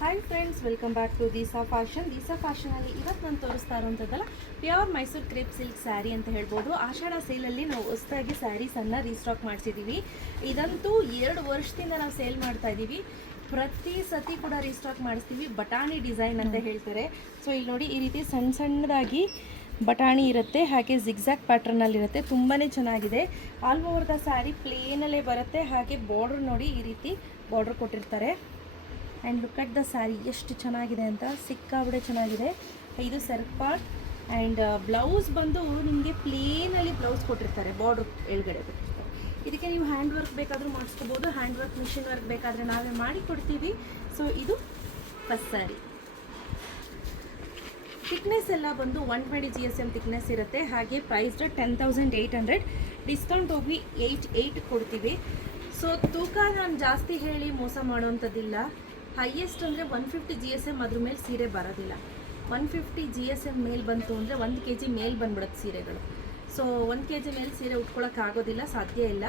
Hi friends, welcome back to Deesa ಫ್ಯಾಷನಲ್ಲಿ ಇವತ್ತು ನಾನು ತೋರಿಸ್ತಾ ಇರೋಂಥದ್ದಲ್ಲ pure Mysore crepe silk saree ಅಂತ ಹೇಳ್ಬೋದು. ಆಷಾಢ ಸೇಲಲ್ಲಿ ನಾವು ಹೊಸದಾಗಿ ಸ್ಯಾರೀಸನ್ನು ರೀಸ್ಟಾಕ್ ಮಾಡಿಸಿದ್ದೀವಿ. ಇದಂತೂ 2 ವರ್ಷದಿಂದ ನಾವು ಸೇಲ್ ಮಾಡ್ತಾ ಇದ್ದೀವಿ. ಪ್ರತಿ ಸತಿ ಕೂಡ ರೀಸ್ಟಾಕ್ ಮಾಡಿಸ್ತೀವಿ. ಬಟಾಣಿ ಡಿಸೈನ್ ಅಂತ ಹೇಳ್ತಾರೆ. ಸೊ ಇಲ್ಲಿ ನೋಡಿ, ಈ ರೀತಿ ಸಣ್ಣ ಸಣ್ಣದಾಗಿ ಬಟಾಣಿ ಇರುತ್ತೆ, ಹಾಗೆ ಜಿಗ್ಜಾಗ್ ಪ್ಯಾಟ್ರನಲ್ಲಿರುತ್ತೆ. ತುಂಬಾ ಚೆನ್ನಾಗಿದೆ. ಆಲ್ ಓವರ್ ದ ಸ್ಯಾರಿ ಪ್ಲೇನಲ್ಲೇ ಬರುತ್ತೆ. ಹಾಗೆ ಬಾರ್ಡರ್ ನೋಡಿ, ಈ ರೀತಿ ಬಾರ್ಡರ್ ಕೊಟ್ಟಿರ್ತಾರೆ. And look at the sari ಎಷ್ಟು ಚೆನ್ನಾಗಿದೆ ಅಂತ, ಸಿಕ್ಕಾಬಿಡೆ ಚೆನ್ನಾಗಿದೆ. ಇದು ಸೆಲ್ಫ್ ಪಾರ್ಟ್ ಆ್ಯಂಡ್ ಬ್ಲೌಸ್ ಬಂದು ನಿಮಗೆ ಪ್ಲೇನಲ್ಲಿ ಬ್ಲೌಸ್ ಕೊಟ್ಟಿರ್ತಾರೆ, ಬಾರ್ಡ್ರ್ ಎಳ್ಗಡೆ ಕೊಟ್ಟಿರ್ತಾರೆ. ಇದಕ್ಕೆ ನೀವು ಹ್ಯಾಂಡ್ ವರ್ಕ್ ಬೇಕಾದರೂ ಮಾಡಿಸ್ಕೋಬೋದು. ಹ್ಯಾಂಡ್ ವರ್ಕ್, ಮಿಷಿನ್ ವರ್ಕ್ ಬೇಕಾದರೆ ನಾವೇ ಮಾಡಿ ಕೊಡ್ತೀವಿ. ಸೊ ಇದು ಫಸ್ಟ್ ಸ್ಯಾರಿ. ಥಿಕ್ನೆಸ್ ಎಲ್ಲ ಬಂದು 120 GSM ಥಿಕ್ನೆಸ್ ಇರುತ್ತೆ. ಹಾಗೆ ಪ್ರೈಸ್ಡ್ 10,800, ಡಿಸ್ಕೌಂಟ್ ಹೋಗಿ 8 ಕೊಡ್ತೀವಿ. ಸೊ ತೂಕ ನಾನು ಜಾಸ್ತಿ ಹೇಳಿ ಮೋಸ ಮಾಡೋವಂಥದ್ದಿಲ್ಲ. ಹೈಯೆಸ್ಟ್ ಅಂದರೆ 150 GSM, ಅದ್ರ ಮೇಲೆ ಸೀರೆ ಬರೋದಿಲ್ಲ. 150 GSM ಮೇಲೆ ಬಂತು ಅಂದರೆ 1 kg ಮೇಲೆ ಬಂದ್ಬಿಡುತ್ತೆ ಸೀರೆಗಳು. ಸೊ 1 kg ಮೇಲೆ ಸೀರೆ ಉಟ್ಕೊಳ್ಳೋಕ್ಕಾಗೋದಿಲ್ಲ, ಸಾಧ್ಯ ಇಲ್ಲ.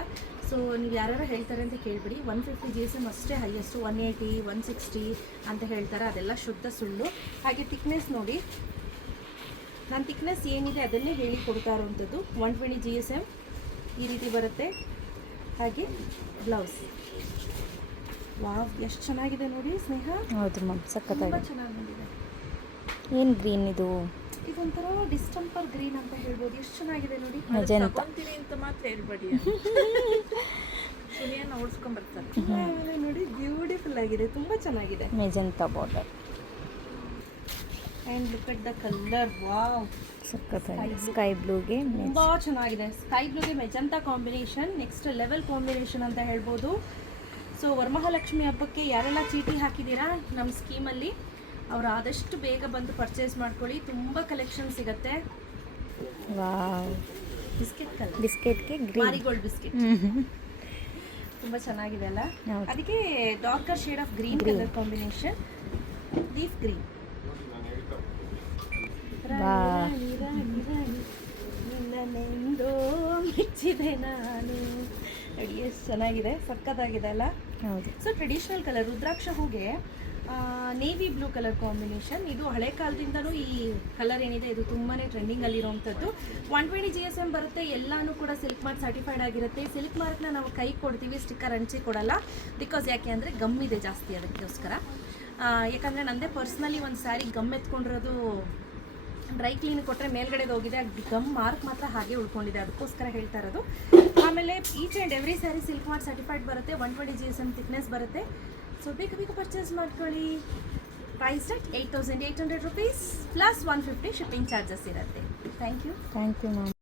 ಸೊ ನೀವು ಯಾರು ಹೇಳ್ತಾರೆ ಅಂತ ಕೇಳಿಬಿಡಿ. 150 GSM ಅಷ್ಟೇ ಹೈಯೆಸ್ಟು. 180, 160 ಅಂತ ಹೇಳ್ತಾರೆ, ಅದೆಲ್ಲ ಶುದ್ಧ ಸುಳ್ಳು. ಹಾಗೆ ಥಿಕ್ನೆಸ್ ನೋಡಿ, ನಾನು ಥಿಕ್ನೆಸ್ ಏನಿದೆ ಅದನ್ನೇ ಹೇಳಿ ಕೊಡ್ತಾ ಇರೋವಂಥದ್ದು. 120 GSM ಈ ರೀತಿ ಬರುತ್ತೆ. ಹಾಗೆ ಬ್ಲೌಸ್, ವಾವ್ ಎಷ್ಟು ಚೆನ್ನಾಗಿದೆ ನೋಡಿ ಸ್ನೇಹ. ಹೌದು ಮ್ಯಾಮ್, ಸಖತ್ತಾಗಿ ಚೆನ್ನಾಗಿ ಬಂದಿದೆ. ಏನು ಗ್ರೀನ್ ಇದು? ಇದೊಂಥರ ಡಿಸ್ಟೆಂಪರ್ ಗ್ರೀನ್ ಅಂತ ಹೇಳ್ಬೋದು. ಎಷ್ಟು ಚೆನ್ನಾಗಿದೆ ನೋಡಿ. ತಗೊಂತೀನಿ ಅಂತ ಮಾತ್ರ ಹೇಳ್ಬೇಡಿ, ಸುನಿಯನ್ನ ಓಡಿಸ್ಕೊಂಡ್ಬರ್ತಾರೆ ನೋಡಿ. ಬ್ಯೂಟಿಫುಲ್ ಆಗಿದೆ, ತುಂಬ ಚೆನ್ನಾಗಿದೆ. Magenta border and look at the colour, wow ಸಖತ್ತಾಗಿ. ಸ್ಕೈ ಬ್ಲೂಗೆ ತುಂಬ ಚೆನ್ನಾಗಿದೆ. ಸ್ಕೈ ಬ್ಲೂಗೆ magenta combination next level combination ಅಂತ ಹೇಳ್ಬೋದು. ಸೊ ವರಮಹಾಲಕ್ಷ್ಮಿ ಹಬ್ಬಕ್ಕೆ ಯಾರೆಲ್ಲ ಚೀಟಿ ಹಾಕಿದ್ದೀರಾ ನಮ್ಮ ಸ್ಕೀಮಲ್ಲಿ, ಅವರು ಆದಷ್ಟು ಬೇಗ ಬಂದು ಪರ್ಚೇಸ್ ಮಾಡ್ಕೊಳ್ಳಿ. ತುಂಬ ಕಲೆಕ್ಷನ್ ಸಿಗುತ್ತೆ. ವಾವ್, ಬಿಸ್ಕೆಟ್ ಕಲರ್, ಬಿಸ್ಕೆಟ್ಗೆ ಗ್ರೀನ್, ಮಾರಿಗೋಲ್ಡ್ ಬಿಸ್ಕೆಟ್ ತುಂಬ ಚೆನ್ನಾಗಿದೆ ಅಲ್ಲ. ಅದಕ್ಕೆ darker shade of green colour combination, leaf green. ನಿನ್ನೆಂದೋ ಮೆಚ್ಚಿದೆ ನಾನು ನೋಡಿ, ಎಷ್ಟು ಚೆನ್ನಾಗಿದೆ, ಸಕ್ಕತ್ತಾಗಿದೆ ಅಲ್ಲ. ಹೌದು. ಸೊ ಟ್ರೆಡಿಷ್ನಲ್ ಕಲರ್, ರುದ್ರಾಕ್ಷ ಹೂಗೆ ನೇವಿ ಬ್ಲೂ ಕಲರ್ ಕಾಂಬಿನೇಷನ್. ಇದು ಹಳೆ ಕಾಲದಿಂದನೂ ಈ ಕಲರ್ ಏನಿದೆ ಇದು ತುಂಬಾ ಟ್ರೆಂಡಿಂಗಲ್ಲಿರೋವಂಥದ್ದು. 120 GSM ಬರುತ್ತೆ. ಎಲ್ಲನೂ ಕೂಡ ಸಿಲ್ಕ್ ಮಾರ್ಕ್ ಸರ್ಟಿಫೈಡ್ ಆಗಿರುತ್ತೆ. ಸಿಲ್ಕ್ ಮಾರ್ಕ್ನ ನಾವು ಕೈ ಕೊಡ್ತೀವಿ, ಸ್ಟಿಕ್ಕರ್ ಅಂಚಿ ಕೊಡಲ್ಲ. ಬಿಕಾಸ್ ಯಾಕೆ ಅಂದರೆ ಗಮ್ ಇದೆ ಜಾಸ್ತಿ, ಅದಕ್ಕೋಸ್ಕರ. ಯಾಕಂದರೆ ನಂದೇ ಪರ್ಸ್ನಲಿ ಒಂದು ಸ್ಯಾರಿ ಗಮ್ ಎತ್ಕೊಂಡಿರೋದು ಡ್ರೈ ಕ್ಲೀನ್ ಕೊಟ್ಟರೆ ಮೇಲ್ಗಡೆದು ಹೋಗಿದೆ, ಗಮ್ ಮಾರ್ಕ್ ಮಾತ್ರ ಹಾಗೆ ಉಳ್ಕೊಂಡಿದೆ, ಅದಕ್ಕೋಸ್ಕರ ಹೇಳ್ತಾ ಇರೋದು. ಆಮೇಲೆ each and every saree silk mark certified ಬರುತ್ತೆ. 120 GSM ಥಿಕ್ನೆಸ್ ಬರುತ್ತೆ. ಸೊ ಬೇಗ ಪರ್ಚೇಸ್ ಮಾಡ್ಕೊಳ್ಳಿ. Price at 8,800 rupees plus 150 shipping charges ಇರುತ್ತೆ. Thank you ma'am.